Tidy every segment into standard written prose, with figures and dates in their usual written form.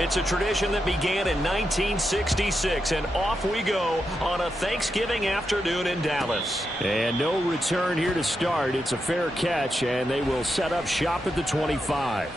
It's a tradition that began in 1966, and off we go on a Thanksgiving afternoon in Dallas. And no return here to start. It's a fair catch, and they will set up shop at the 25.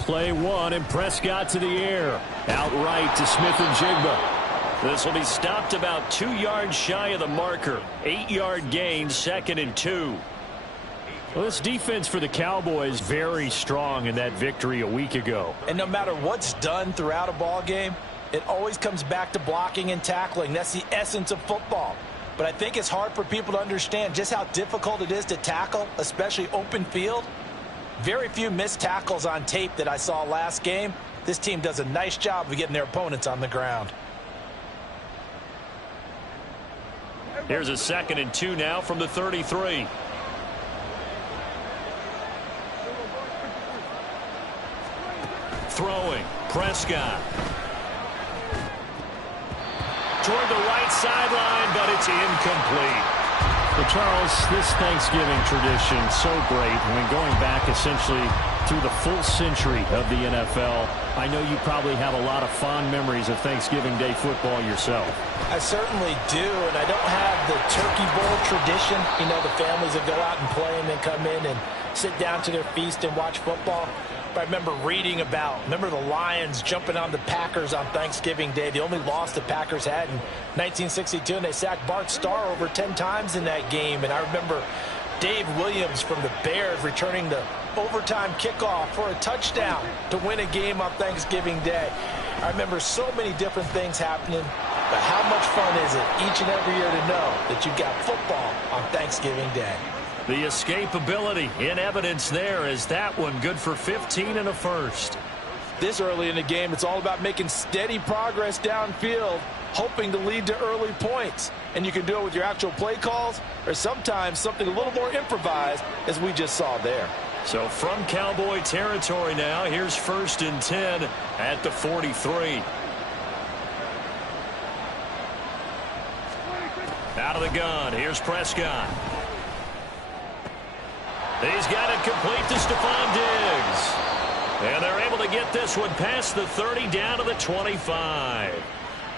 Play one, and Prescott to the air. Outright to Smith-Njigba. This will be stopped about 2 yards shy of the marker. 8-yard gain, 2nd and 2. Well, this defense for the Cowboys very strong in that victory a week ago. And no matter what's done throughout a ball game, it always comes back to blocking and tackling. That's the essence of football. But I think it's hard for people to understand just how difficult it is to tackle, especially open field. Very few missed tackles on tape that I saw last game. This team does a nice job of getting their opponents on the ground. Here's a 2nd and 2 now from the 33. Throwing, Prescott. Toward the right sideline, but it's incomplete. Well, Charles, this Thanksgiving tradition so great. When going back essentially through the full century of the NFL, I know you probably have a lot of fond memories of Thanksgiving Day football yourself. I certainly do, and I don't have the Turkey Bowl tradition. You know, the families that go out and play and then come in and sit down to their feast and watch football. But I remember reading remember the Lions jumping on the Packers on Thanksgiving Day. The only loss the Packers had in 1962, and they sacked Bart Starr over 10 times in that game. And I remember Dave Williams from the Bears returning the overtime kickoff for a touchdown to win a game on Thanksgiving Day. I remember so many different things happening, but how much fun is it each and every year to know that you've got football on Thanksgiving Day? The escapability in evidence there as that one good for 15 and a first. This early in the game, it's all about making steady progress downfield, hoping to lead to early points. And you can do it with your actual play calls or sometimes something a little more improvised, as we just saw there. So from Cowboy territory now, here's 1st and 10 at the 43. Out of the gun, here's Prescott. He's got it complete to Stephon Diggs. And they're able to get this one past the 30 down to the 25.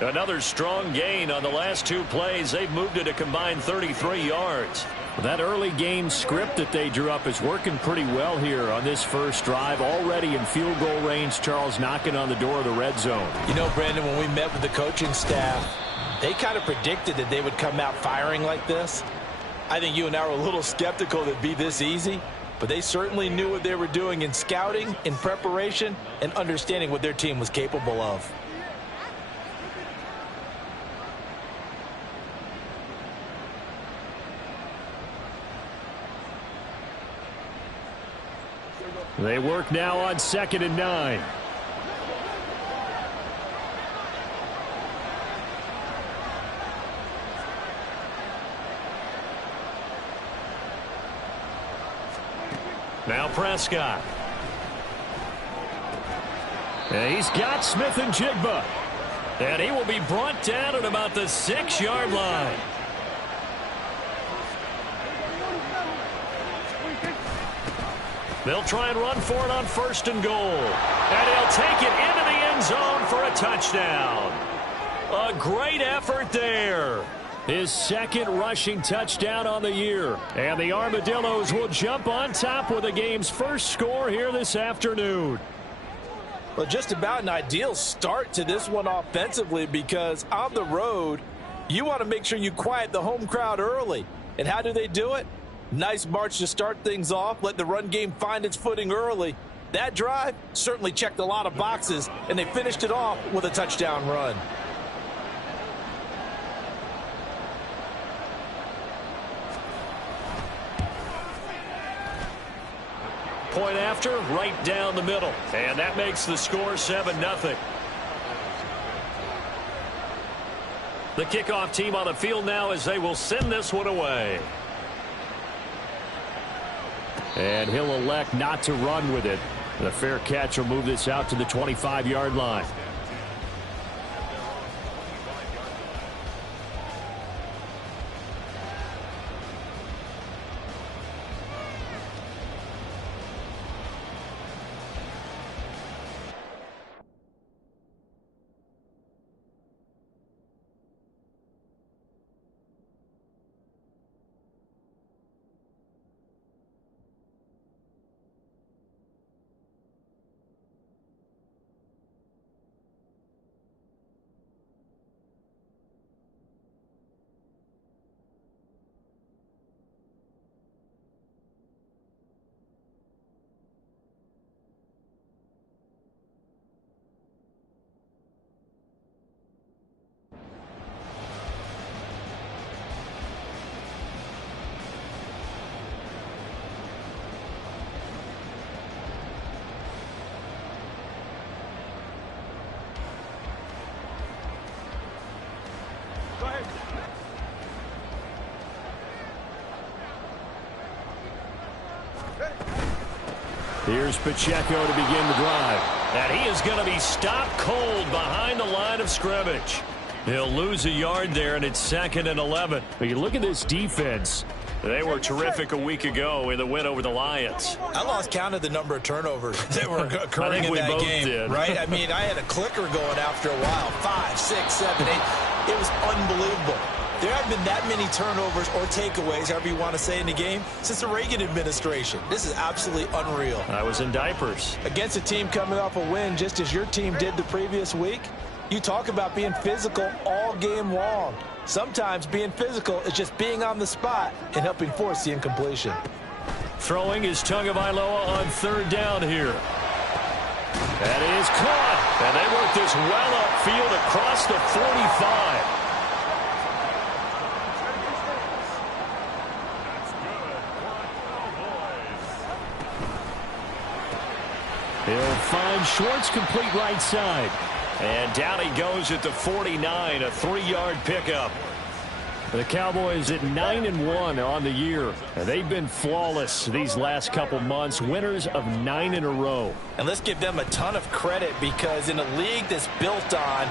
Another strong gain on the last 2 plays. They've moved it a combined 33 yards. That early game script that they drew up is working pretty well here on this first drive. Already in field goal range, Charles knocking on the door of the red zone. You know, Brandon, when we met with the coaching staff, they kind of predicted that they would come out firing like this. I think you and I were a little skeptical that it'd be this easy, but they certainly knew what they were doing in scouting, in preparation, and understanding what their team was capable of. They work now on 2nd and 9. Now Prescott. And he's got Smith-Njigba. And he will be brought down at about the 6-yard line. They'll try and run for it on 1st and goal. And he'll take it into the end zone for a touchdown. A great effort there. His 2nd rushing touchdown on the year. And the Armadillos will jump on top with the game's first score here this afternoon. Well, just about an ideal start to this one offensively, because on the road, you want to make sure you quiet the home crowd early. And how do they do it? Nice march to start things off. Let the run game find its footing early. That drive certainly checked a lot of boxes, and they finished it off with a touchdown run. point after, right down the middle. And that makes the score 7-0. The kickoff team on the field now as they will send this one away. And he'll elect not to run with it. The fair catch will move this out to the 25-yard line. Here's Pacheco to begin the drive. And he is going to be stopped cold behind the line of scrimmage. He'll lose a yard there, and it's 2nd and 11. But you look at this defense. They were terrific a week ago in the win over the Lions. I lost count of the number of turnovers that were occurring in that game. Did. Right? I mean, I had a clicker going after a while. 5, 6, 7, 8. It was unbelievable. There haven't been that many turnovers or takeaways, however you want to say, in the game since the Reagan administration. This is absolutely unreal. I was in diapers. Against a team coming off a win just as your team did the previous week, you talk about being physical all game long. Sometimes being physical is just being on the spot and helping force the incompletion. Throwing is Tagovailoa on 3rd down here. That is caught. And they work this well upfield across the 45. He'll find Schwartz complete right side. And down he goes at the 49, a 3-yard pickup. The Cowboys at 9-1 on the year. And they've been flawless these last couple months, winners of 9 in a row. And let's give them a ton of credit because in a league that's built on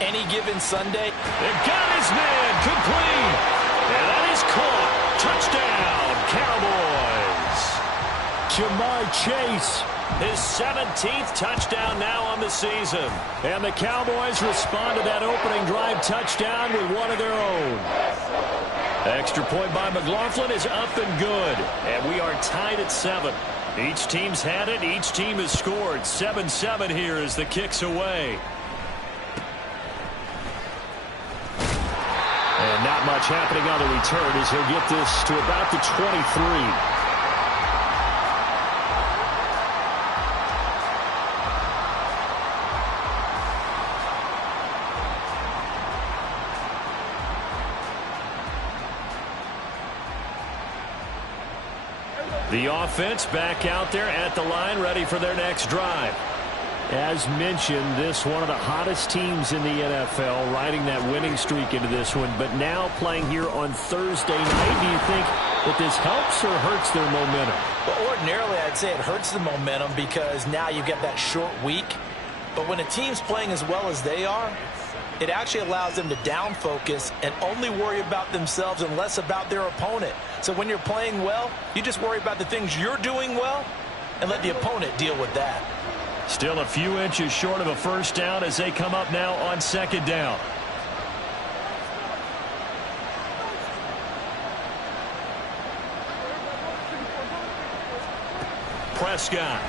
any given Sunday. They've got his man complete. And that is caught. Touchdown, Cowboys. Jamar Chase. His 17th touchdown now on the season. And the Cowboys respond to that opening drive touchdown with one of their own. Extra point by McLaughlin is up and good. And we are tied at 7. Each team's had it. Each team has scored. 7-7 here as the kick's away. And not much happening on the return as he'll get this to about the 23. The offense back out there at the line, ready for their next drive. As mentioned, this one of the hottest teams in the NFL, riding that winning streak into this one, but now playing here on Thursday night. Do you think that this helps or hurts their momentum? Well, ordinarily, I'd say it hurts the momentum because now you get that short week. But when a team's playing as well as they are, it actually allows them to down focus and only worry about themselves and less about their opponent. So when you're playing well, you just worry about the things you're doing well and let the opponent deal with that. Still a few inches short of a first down as they come up now on 2nd down. Prescott.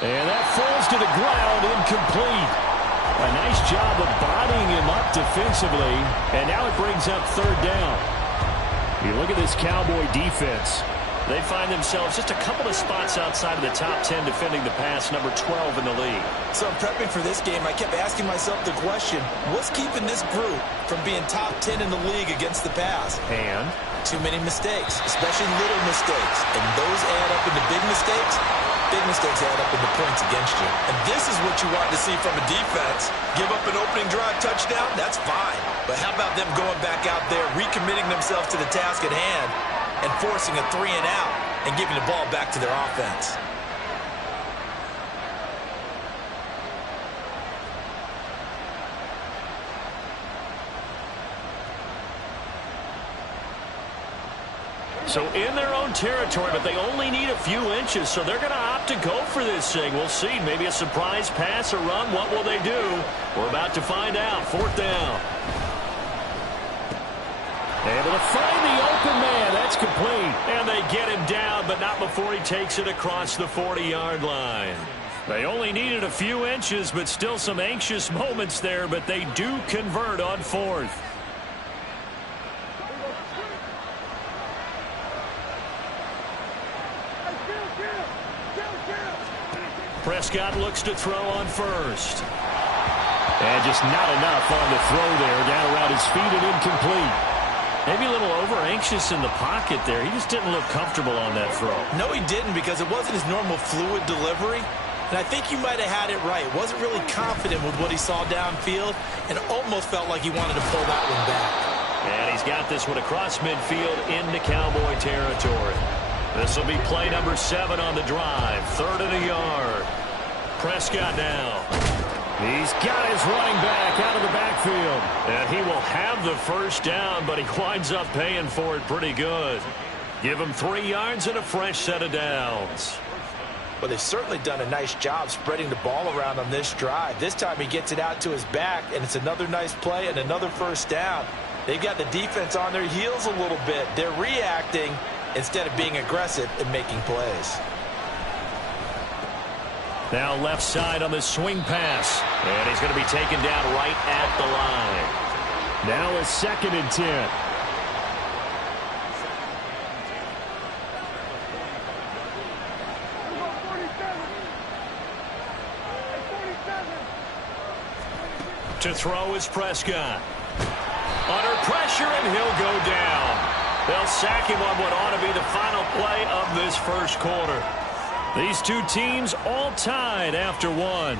And that falls to the ground, incomplete. A nice job of bodying him up defensively, and now it brings up 3rd down. You look at this Cowboy defense. They find themselves just a couple of spots outside of the top 10 defending the pass, number 12 in the league. So in prepping for this game, I kept asking myself the question, what's keeping this group from being top 10 in the league against the pass? And? Too many mistakes, especially little mistakes. And those add up into big mistakes. Big mistakes add up into points against you. And this is what you want to see from a defense. Give up an opening drive touchdown, that's fine. But how about them going back out there, recommitting themselves to the task at hand, and forcing a 3-and-out and giving the ball back to their offense? So in their own territory, but they only need a few inches, so they're going to opt to go for this thing. We'll see. Maybe a surprise pass or run. What will they do? We're about to find out. 4th down. Able to find the open man. That's complete. And they get him down, but not before he takes it across the 40-yard line. They only needed a few inches, but still some anxious moments there, but they do convert on 4th. Prescott looks to throw on 1st. And just not enough on the throw there. Down around his feet and incomplete. Maybe a little over-anxious in the pocket there. He just didn't look comfortable on that throw. No, he didn't, because it wasn't his normal fluid delivery. And I think you might have had it right. Wasn't really confident with what he saw downfield and almost felt like he wanted to pull that one back. And he's got this one across midfield into Cowboy territory. This will be play number 7 on the drive. 3rd and a yard. Prescott now. He's got his running back out of the backfield. And he will have the first down, but he winds up paying for it pretty good. Give him 3 yards and a fresh set of downs. Well, they've certainly done a nice job spreading the ball around on this drive. This time he gets it out to his back, and it's another nice play and another first down. They've got the defense on their heels a little bit. They're reacting instead of being aggressive and making plays. Now left side on the swing pass. And he's going to be taken down right at the line. Now a 2nd and 10. To throw is Prescott. Under pressure, and he'll go down. They'll sack him on what ought to be the final play of this first quarter. These two teams all tied after 1.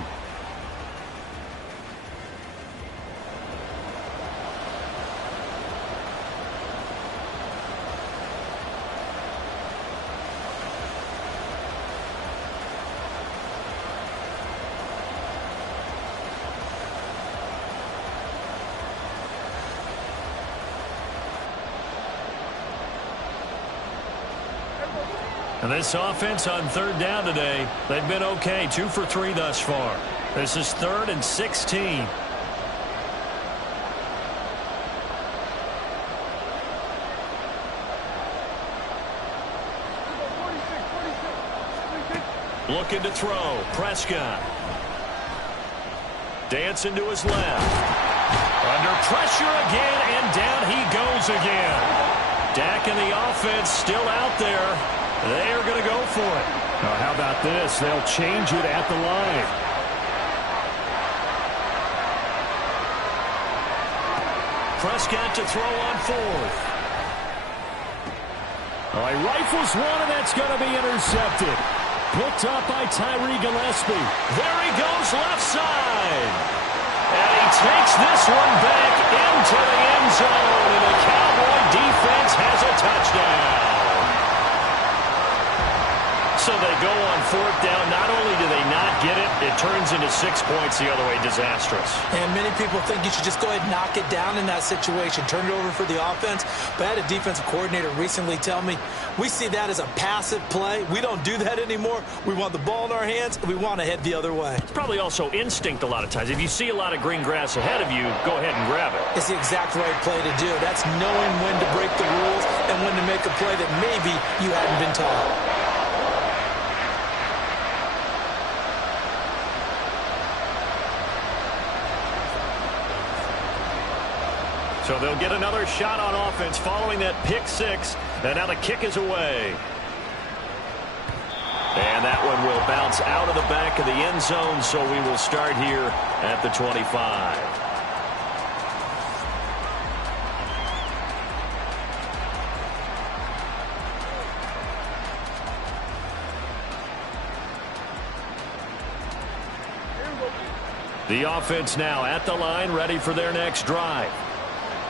And this offense on 3rd down today, they've been okay. 2 for 3 thus far. This is 3rd and 16. Looking to throw. Prescott. Dancing to his left. Under pressure again, and down he goes again. Dak and the offense still out there. They are going to go for it. Now, how about this? They'll change it at the line. Prescott to throw on 4th. All right, rifles one, and that's going to be intercepted. Picked up by Tyree Gillespie. There he goes left side. And he takes this one back into the end zone. And the Cowboy defense has a touchdown. So they go on 4th down. Not only do they not get it, it turns into 6 points the other way. Disastrous. And many people think you should just go ahead and knock it down in that situation. Turn it over for the offense. But I had a defensive coordinator recently tell me, we see that as a passive play. We don't do that anymore. We want the ball in our hands, and we want to head the other way. It's probably also instinct a lot of times. If you see a lot of green grass ahead of you, go ahead and grab it. It's the exact right play to do. That's knowing when to break the rules and when to make a play that maybe you hadn't been taught. So they'll get another shot on offense following that pick 6. And now the kick is away. And that one will bounce out of the back of the end zone, so we will start here at the 25. The offense now at the line, ready for their next drive.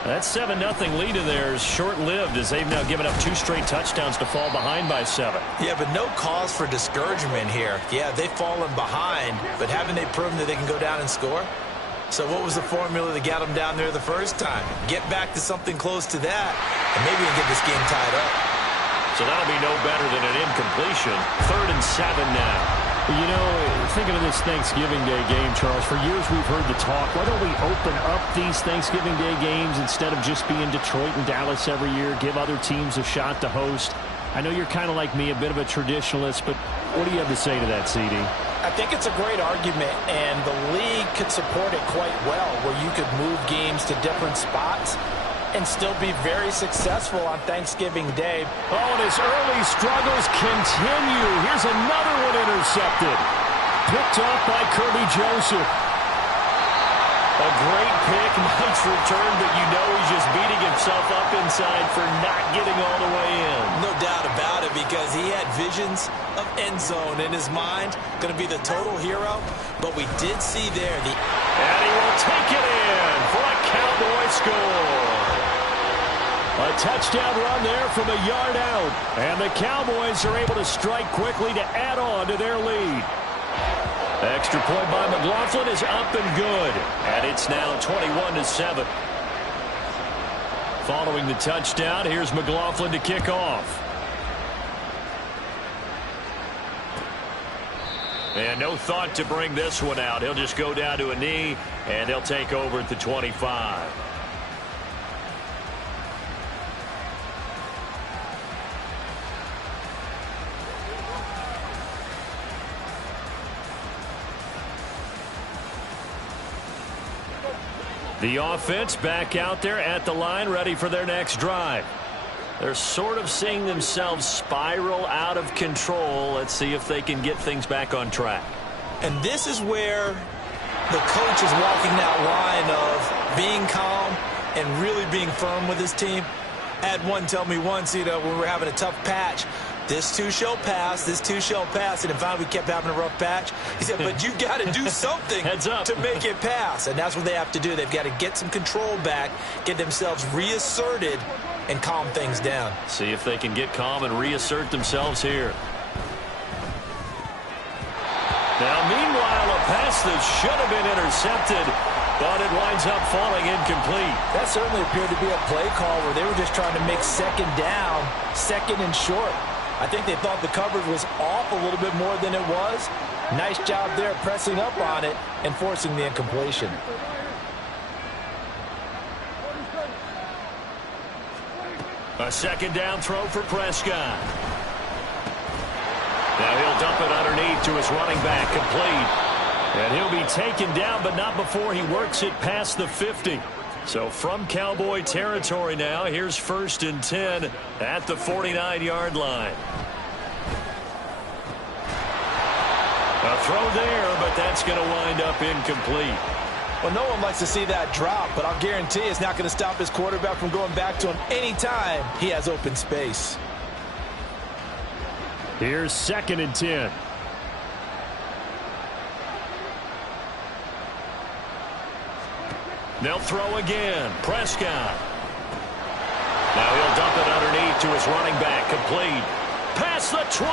That 7-0 lead in there is short-lived as they've now given up 2 straight touchdowns to fall behind by 7. Yeah, but no cause for discouragement here. Yeah, they've fallen behind, but haven't they proven that they can go down and score? So what was the formula that got them down there the first time? Get back to something close to that, and maybe we can get this game tied up. So that'll be no better than an incompletion. 3rd and 7 now. You know, thinking of this Thanksgiving Day game, Charles, for years we've heard the talk, why don't we open up these Thanksgiving Day games instead of just being Detroit and Dallas every year, give other teams a shot to host? I know you're kind of like me, a bit of a traditionalist, but what do you have to say to that, CD? I think it's a great argument, and the league could support it quite well, where you could move games to different spots and still be very successful on Thanksgiving Day. Oh, and his early struggles continue. Here's another one intercepted. Picked off by Kirby Joseph. A great pick, nice return, but you know he's just beating himself up inside for not getting all the way in. No doubt about it, because he had visions of end zone in his mind. Going to be the total hero, but we did see there the... And he will take it in for a Cowboy score. A touchdown run there from a yard out. And the Cowboys are able to strike quickly to add on to their lead. Extra point by McLaughlin is up and good. And it's now 21-7. Following the touchdown, here's McLaughlin to kick off. And no thought to bring this one out. He'll just go down to a knee, and he'll take over at the 25. The offense back out there at the line, ready for their next drive. They're sort of seeing themselves spiral out of control. Let's see if they can get things back on track. And this is where the coach is walking that line of being calm and really being firm with his team. I had one tell me once, when we were having a tough patch, this too shall pass, this too shall pass. And in fact, we kept having a rough patch. He said, but you've got to do something to make it pass. And that's what they have to do. They've got to get some control back, get themselves reasserted, and calm things down. See if they can get calm and reassert themselves here. Now, meanwhile, a pass that should have been intercepted, but it winds up falling incomplete. That certainly appeared to be a play call where they were just trying to make second down, second and short. I think they thought the coverage was off a little bit more than it was. Nice job there pressing up on it and forcing the incompletion. A second down throw for Prescott. Now he'll dump it underneath to his running back, complete. And he'll be taken down, but not before he works it past the 50. So from Cowboy territory now, here's 1st and 10 at the 49-yard line. A throw there, but that's going to wind up incomplete. Well, no one likes to see that drop, but I'll guarantee it's not going to stop his quarterback from going back to him anytime he has open space. Here's 2nd and 10. They'll throw again. Prescott. Now he'll dump it underneath to his running back. Complete. Past the 20.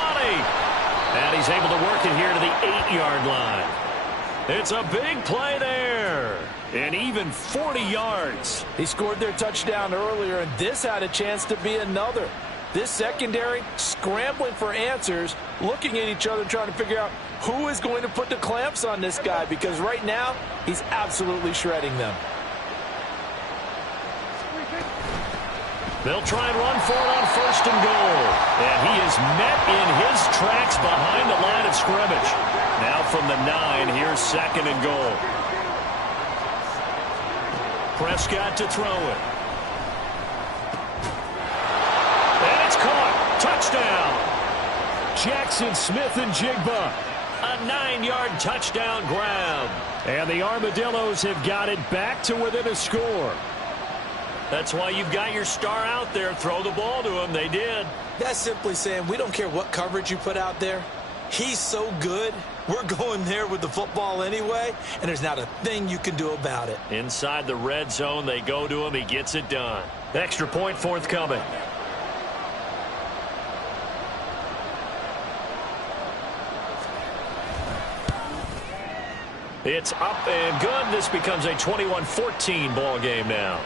And he's able to work it here to the 8-yard line. It's a big play there. And even 40 yards. He scored their touchdown earlier, and this had a chance to be another. This secondary scrambling for answers, looking at each other, trying to figure out who is going to put the clamps on this guy, because right now he's absolutely shredding them. They'll try and run for it on 1st and goal. And he is met in his tracks behind the line of scrimmage. Now from the 9, here's 2nd and goal. Prescott to throw it. And it's caught. Touchdown. Jackson Smith-Njigba. A 9-yard touchdown grab. And the Armadillos have got it back to within a score. That's why you've got your star out there. Throw the ball to him. They did. That's simply saying we don't care what coverage you put out there. He's so good. We're going there with the football anyway, and there's not a thing you can do about it. Inside the red zone, they go to him. He gets it done. Extra point forthcoming. It's up and good. This becomes a 21-14 ball game now.